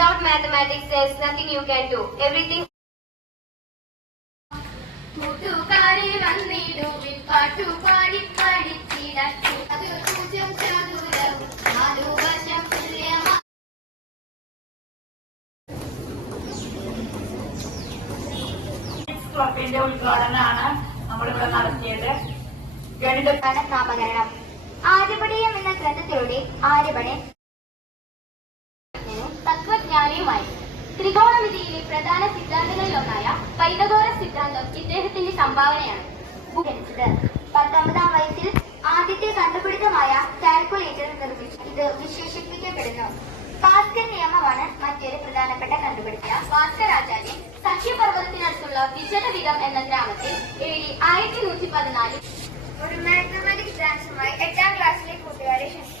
Without mathematics, there is nothing you can do. Everything. കൂട്ടുകാരെ വന്നിടുവിൻ പാട്ടുപാടി പഠിച്ചിടച്ചു അത് പൂജ്യം ചതുരവും നാലുവശം തുല്യമാ ക്ലബിന്റെ ഉദ്ഘാടനമാണ് നമ്മളിവിടെ നടത്തിയത്. ഗണിതമാണ് നാമകരണം. ആര്യഭടീയം എന്ന ഗ്രന്ഥത്തിലൂടെ ആര്യഭടൻ തത്വജ്ഞാനിയുമായി. ത്രികോണമിതിയിലെ പ്രധാന സിദ്ധാന്തങ്ങളിലൊന്നായ പൈതഗോറസ് സിദ്ധാന്തം ഇദ്ദേഹത്തിന്റെ സംഭാവനയാണ്. ജനിച്ചത് 19ാം വയസ്സിൽ ആദ്യത്തെ കണ്ടുപിടുത്തമായ കാൽക്കുലേറ്റർ നിർമ്മിച്ചു. ഇത് വിശേഷിപ്പിക്കപ്പെടുന്നു. പാസ്കൽ നിയമമാണ് മറ്റൊരു പ്രധാനപ്പെട്ട കണ്ടുപിടുത്തം. ഭാസ്കരാചാര്യൻ സഖ്യപർവ്വതത്തിനടുത്തുള്ള വിജനവിധം എന്ന ഗ്രാമത്തിൽ AD 1114 ഒരു മാത്തമാറ്റിക്സ് ഡാൻസുമായി 8ാം ക്ലാസ്സിലെ കൂട്ടുകാരെ ക്ഷണിച്ചു.